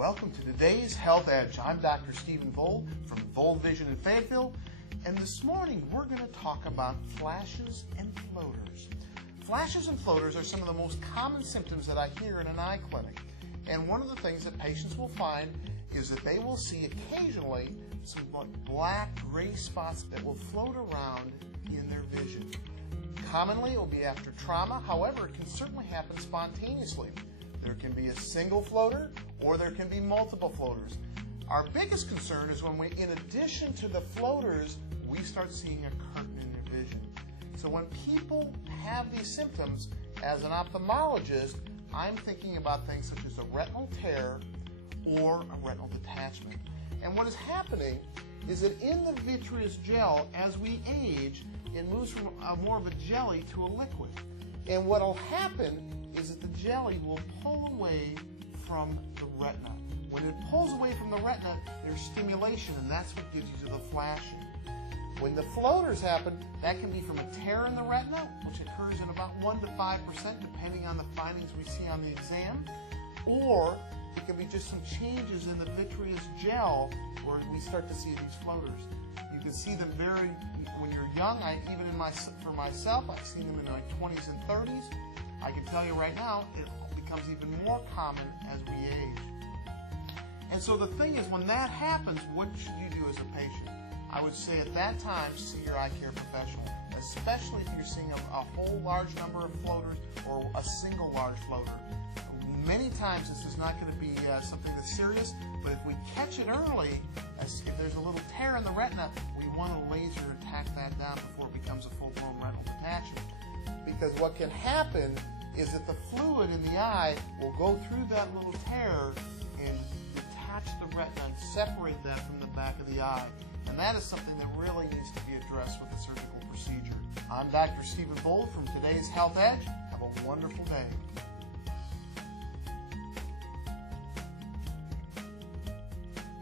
welcome to today's Health Edge. I'm Dr. Stephen Vold from Vold Vision in Fayetteville, and this morning we're going to talk about flashes and floaters. Flashes and floaters are some of the most common symptoms that I hear in an eye clinic, and one of the things that patients will find is that they will see occasionally some black, gray spots that will float around in their vision. Commonly, it will be after trauma. However, it can certainly happen spontaneously. There can be a single floater, or there can be multiple floaters. Our biggest concern is when we, in addition to the floaters, we start seeing a curtain in their vision. So when people have these symptoms, as an ophthalmologist, I'm thinking about things such as a retinal tear or a retinal detachment. And what is happening is that in the vitreous gel, as we age, it moves from more of a jelly to a liquid. And what will happen is that the jelly will pull away from the retina. When it pulls away from the retina, there's stimulation, and that's what gives you the flashing. When the floaters happen, that can be from a tear in the retina, which occurs in about 1 to 5%, depending on the findings we see on the exam, or it can be just some changes in the vitreous gel where we start to see these floaters. You can see them when you're young. For myself, I've seen them in my 20s and 30s. I can tell you right now, it becomes even more common as we age. And so the thing is, when that happens, what should you do as a patient? I would say at that time, see your eye care professional, especially if you're seeing a whole large number of floaters or a single large floater. Many times this is not going to be something that's serious, but if we catch it early, if there's a little tear in the retina, we want to laser attack that down before it becomes a full-blown retinal detachment. Because what can happen is that the fluid in the eye will go through that little tear and detach the retina and separate that from the back of the eye. And that is something that really needs to be addressed with a surgical procedure. I'm Dr. Stephen Vold from today's Health Edge. Have a wonderful day.